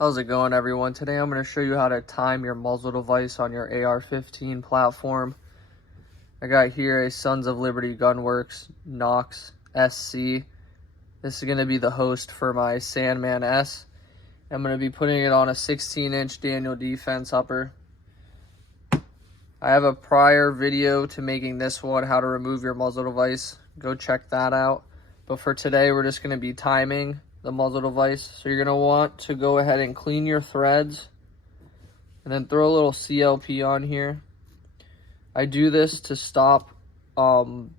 How's it going, everyone? Today I'm going to show you how to time your muzzle device on your AR-15 platform. I got here a Sons of Liberty Gunworks Nox SC. This is going to be the host for my Sandman S. I'm going to be putting it on a 16-inch Daniel Defense upper. I have a prior video to making this one, how to remove your muzzle device. Go check that out. But for today, we're just going to be timing the muzzle device. So you're going to want to go ahead and clean your threads and then throw a little CLP on here. I do this to stop from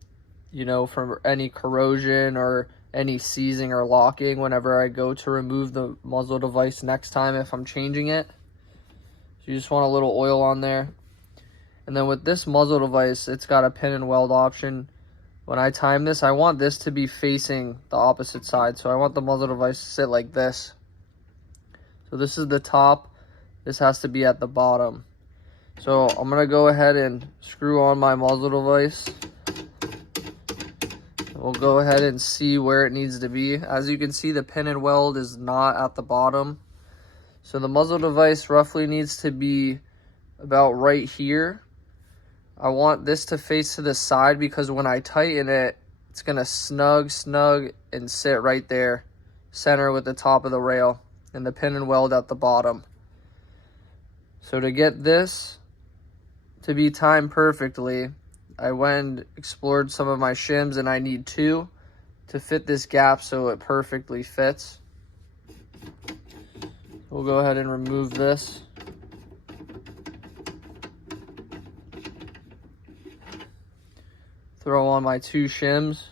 any corrosion or any seizing or locking whenever I go to remove the muzzle device next time if I'm changing it. So you just want a little oil on there. And then with this muzzle device, it's got a pin and weld option. When I time this, I want this to be facing the opposite side. So I want the muzzle device to sit like this. So this is the top. This has to be at the bottom. So I'm going to go ahead and screw on my muzzle device. We'll go ahead and see where it needs to be. As you can see, the pin and weld is not at the bottom. So the muzzle device roughly needs to be about right here. I want this to face to the side because when I tighten it, it's going to snug, and sit right there, center with the top of the rail, and the pin and weld at the bottom. So to get this to be timed perfectly, I went and explored some of my shims, and I need 2 to fit this gap so it perfectly fits. We'll go ahead and remove this. Throw on my 2 shims.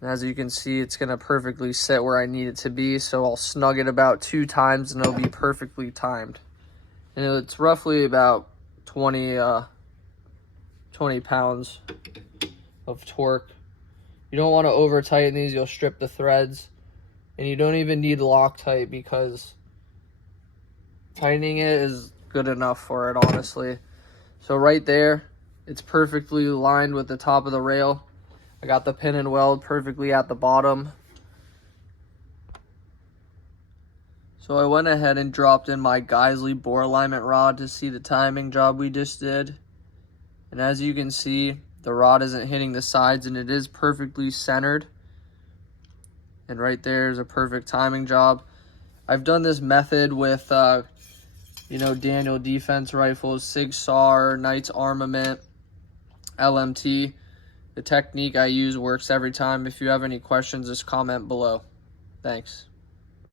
And as you can see, it's going to perfectly sit where I need it to be. So I'll snug it about 2 times and it'll be perfectly timed. And it's roughly about 20 pounds of torque. You don't want to over tighten these, you'll strip the threads. And you don't even need Loctite because tightening it is good enough for it, honestly. So right there, it's perfectly lined with the top of the rail. I got the pin and weld perfectly at the bottom. So I went ahead and dropped in my Geisley bore alignment rod to see the timing job we just did. And as you can see, the rod isn't hitting the sides and it is perfectly centered. And right there is a perfect timing job. I've done this method with Daniel Defense rifles, Sig Sauer, Knight's Armament, LMT. The technique I use works every time. If you have any questions, just comment below. Thanks.